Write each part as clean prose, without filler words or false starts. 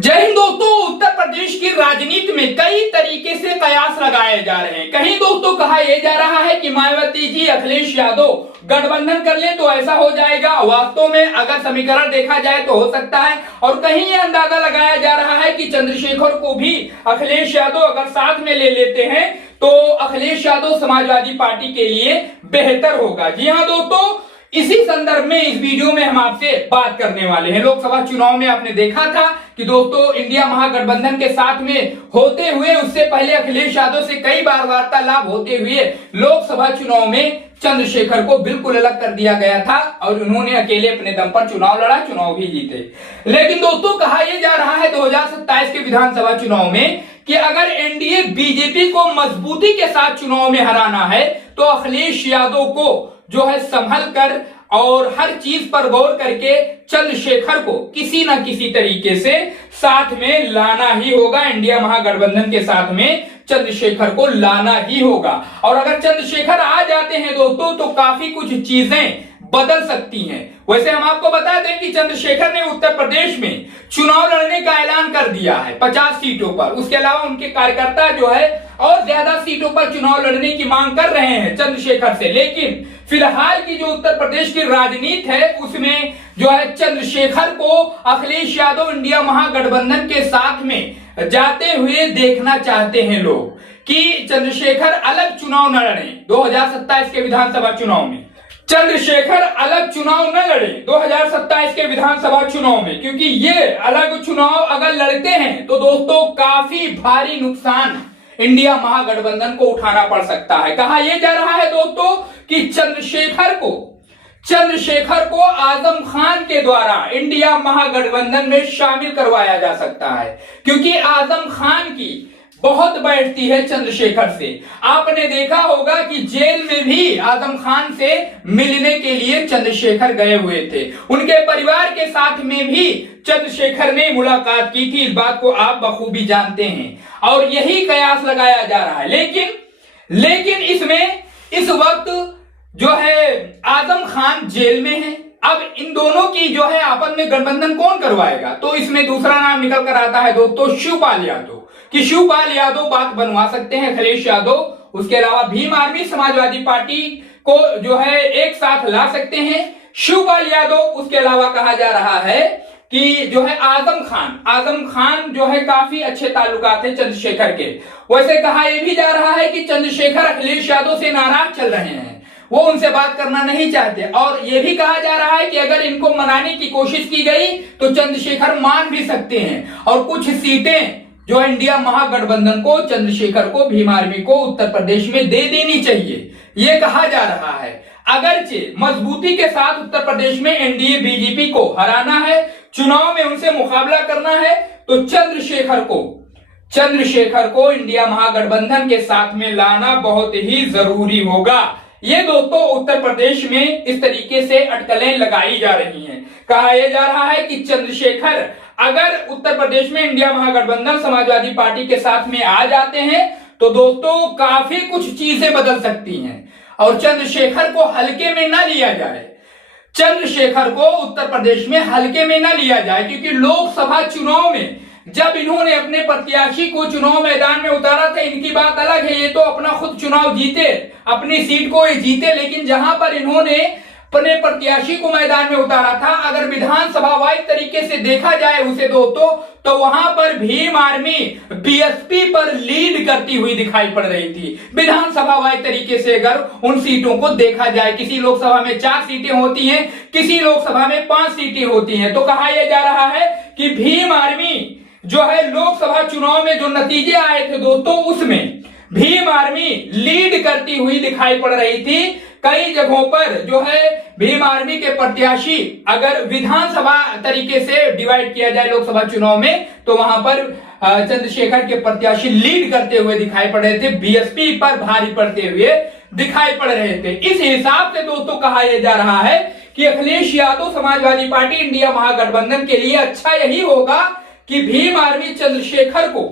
जय हिंद दोस्तों। उत्तर प्रदेश की राजनीति में कई तरीके से कयास लगाए जा रहे हैं। कहीं दोस्तों कहा यह जा रहा है कि मायावती जी अखिलेश यादव गठबंधन कर ले तो ऐसा हो जाएगा। वास्तव में अगर समीकरण देखा जाए तो हो सकता है। और कहीं यह अंदाजा लगाया जा रहा है कि चंद्रशेखर को भी अखिलेश यादव अगर साथ में ले लेते हैं तो अखिलेश यादव समाजवादी पार्टी के लिए बेहतर होगा। जी हाँ दोस्तों, इसी संदर्भ में इस वीडियो में हम आपसे बात करने वाले हैं। लोकसभा चुनाव में आपने देखा था कि दोस्तों इंडिया महागठबंधन के साथ में होते हुए उससे पहले अखिलेश यादव से कई बार वार्तालाप होते हुए लोकसभा चुनाव में चंद्रशेखर को बिल्कुल अलग कर दिया गया था और उन्होंने अकेले अपने दम पर चुनाव लड़ा, चुनाव भी जीते। लेकिन दोस्तों कहा यह जा रहा है 2027 के विधानसभा चुनाव में कि अगर एनडीए बीजेपी को मजबूती के साथ चुनाव में हराना है तो अखिलेश यादव को जो है संभल कर और हर चीज पर गौर करके चंद्रशेखर को किसी न किसी तरीके से साथ में लाना ही होगा। इंडिया महागठबंधन के साथ में चंद्रशेखर को लाना ही होगा। और अगर चंद्रशेखर आ जाते हैं दोस्तों तो काफी कुछ चीजें बदल सकती हैं। वैसे हम आपको बता दें कि चंद्रशेखर ने उत्तर प्रदेश में चुनाव लड़ने का ऐलान कर दिया है 50 सीटों पर। उसके अलावा उनके कार्यकर्ता जो है और ज्यादा सीटों पर चुनाव लड़ने की मांग कर रहे हैं चंद्रशेखर से। लेकिन फिलहाल की जो उत्तर प्रदेश की राजनीति है उसमें जो है चंद्रशेखर को अखिलेश यादव इंडिया महागठबंधन के साथ में जाते हुए देखना चाहते हैं लोग कि चंद्रशेखर अलग चुनाव न लड़े 2027 के विधानसभा चुनाव में। चंद्रशेखर अलग चुनाव न लड़े 2027 के विधानसभा चुनाव में, क्योंकि ये अलग चुनाव अगर लड़ते हैं तो दोस्तों काफी भारी नुकसान इंडिया महागठबंधन को उठाना पड़ सकता है। कहा यह जा रहा है दोस्तों कि चंद्रशेखर को आजम खान के द्वारा इंडिया महागठबंधन में शामिल करवाया जा सकता है, क्योंकि आजम खान की बहुत बैठती है चंद्रशेखर से। आपने देखा होगा कि जेल में भी आजम खान से मिलने के लिए चंद्रशेखर गए हुए थे। उनके परिवार के साथ में भी चंद्रशेखर ने मुलाकात की थी, इस बात को आप बखूबी जानते हैं। और यही कयास लगाया जा रहा है। लेकिन इसमें इस वक्त जो है आजम खान जेल में है। अब इन दोनों की जो है आपस में गठबंधन कौन करवाएगा? तो इसमें दूसरा नाम निकल कर आता है दोस्तों शिवपाल यादव, कि शिवपाल यादव बात बनवा सकते हैं अखिलेश यादव। उसके अलावा भीम आर्मी समाजवादी पार्टी को जो है एक साथ ला सकते हैं शिवपाल यादव। उसके अलावा कहा जा रहा है कि जो है आजम खान जो है काफी अच्छे ताल्लुकात है चंद्रशेखर के। वैसे कहा यह भी जा रहा है कि चंद्रशेखर अखिलेश यादव से नाराज चल रहे हैं, वो उनसे बात करना नहीं चाहते। और यह भी कहा जा रहा है कि अगर इनको मनाने की कोशिश की गई तो चंद्रशेखर मान भी सकते हैं और कुछ सीटें जो इंडिया महागठबंधन को, चंद्रशेखर को, भीम आर्मी को उत्तर प्रदेश में दे देनी चाहिए, यह कहा जा रहा है। अगरचे मजबूती के साथ उत्तर प्रदेश में एनडीए बीजेपी को हराना है, चुनाव में उनसे मुकाबला करना है तो चंद्रशेखर को इंडिया महागठबंधन के साथ में लाना बहुत ही जरूरी होगा। ये दोस्तों उत्तर प्रदेश में इस तरीके से अटकलें लगाई जा रही हैं। कहा यह जा रहा है कि चंद्रशेखर अगर उत्तर प्रदेश में इंडिया महागठबंधन समाजवादी पार्टी के साथ में आ जाते हैं तो दोस्तों काफी कुछ चीजें बदल सकती हैं। और चंद्रशेखर को हल्के में ना लिया जाए, चंद्रशेखर को उत्तर प्रदेश में हल्के में ना लिया जाए, क्योंकि लोकसभा चुनाव में जब इन्होंने अपने प्रत्याशी को चुनाव मैदान में उतारा था, इनकी बात अलग है, ये तो अपना खुद चुनाव जीते, अपनी सीट को ये जीते। लेकिन जहां पर इन्होंने अपने प्रत्याशी को मैदान में उतारा था, अगर विधानसभा वाइज तरीके से देखा जाए उसे दोस्तों, तो वहां पर भीम आर्मी बीएसपी पर लीड करती हुई दिखाई पड़ रही थी। विधानसभा वाइज तरीके से अगर उन सीटों को देखा जाए, किसी लोकसभा में 4 सीटें होती हैं, किसी लोकसभा में 5 सीटें होती हैं। तो कहा यह जा रहा है कि भीम आर्मी जो है लोकसभा चुनाव में जो नतीजे आए थे दोस्तों, उसमें भीम आर्मी लीड करती हुई दिखाई पड़ रही थी। कई जगहों पर जो है भीम आर्मी के प्रत्याशी, अगर विधानसभा तरीके से डिवाइड किया जाए लोकसभा चुनाव में, तो वहां पर चंद्रशेखर के प्रत्याशी लीड करते हुए दिखाई पड़ रहे थे, बीएसपी पर भारी पड़ते हुए दिखाई पड़ रहे थे। इस हिसाब से दोस्तों कहा यह जा रहा है कि अखिलेश यादव समाजवादी पार्टी इंडिया महागठबंधन के लिए अच्छा यही होगा कि भीम आर्मी चंद्रशेखर को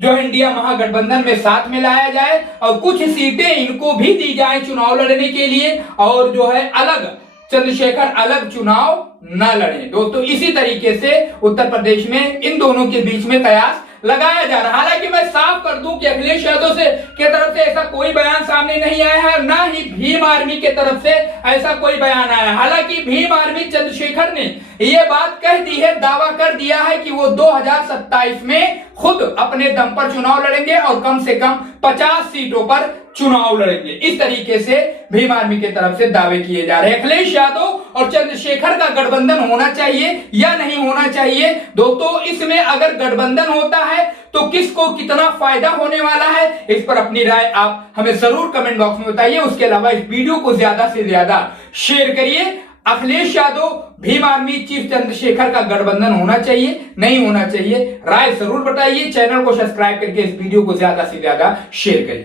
जो इंडिया महागठबंधन में साथ में लाया जाए और कुछ सीटें इनको भी दी जाए चुनाव लड़ने के लिए, और जो है अलग चंद्रशेखर अलग चुनाव न लड़े। दोस्तों इसी तरीके से उत्तर प्रदेश में इन दोनों के बीच में कयास लगाया जा रहा है। हालांकि मैं साफ कर दूं कि अखिलेश यादव से के तरफ से ऐसा कोई बयान सामने नहीं आया है, ना ही भीम आर्मी के तरफ से ऐसा कोई बयान आया है। हालांकि भीम आर्मी चंद्रशेखर ने ये बात कह दी है, दावा कर दिया है कि वो 2027 में खुद अपने दम पर चुनाव लड़ेंगे और कम से कम 50 सीटों पर चुनाव लड़ेंगे। इस तरीके से भीम आर्मी की तरफ से दावे किए जा रहे हैं। अखिलेश यादव और चंद्रशेखर का गठबंधन होना चाहिए या नहीं होना चाहिए? दोस्तों इसमें अगर गठबंधन होता है तो किसको कितना फायदा होने वाला है, इस पर अपनी राय आप हमें जरूर कमेंट बॉक्स में बताइए। उसके अलावा इस वीडियो को ज्यादा से ज्यादा शेयर करिए। अखिलेश यादव भीम आर्मी चीफ चंद्रशेखर का गठबंधन होना चाहिए नहीं होना चाहिए, राय जरूर बताइए। चैनल को सब्सक्राइब करके इस वीडियो को ज्यादा से ज्यादा शेयर करिए।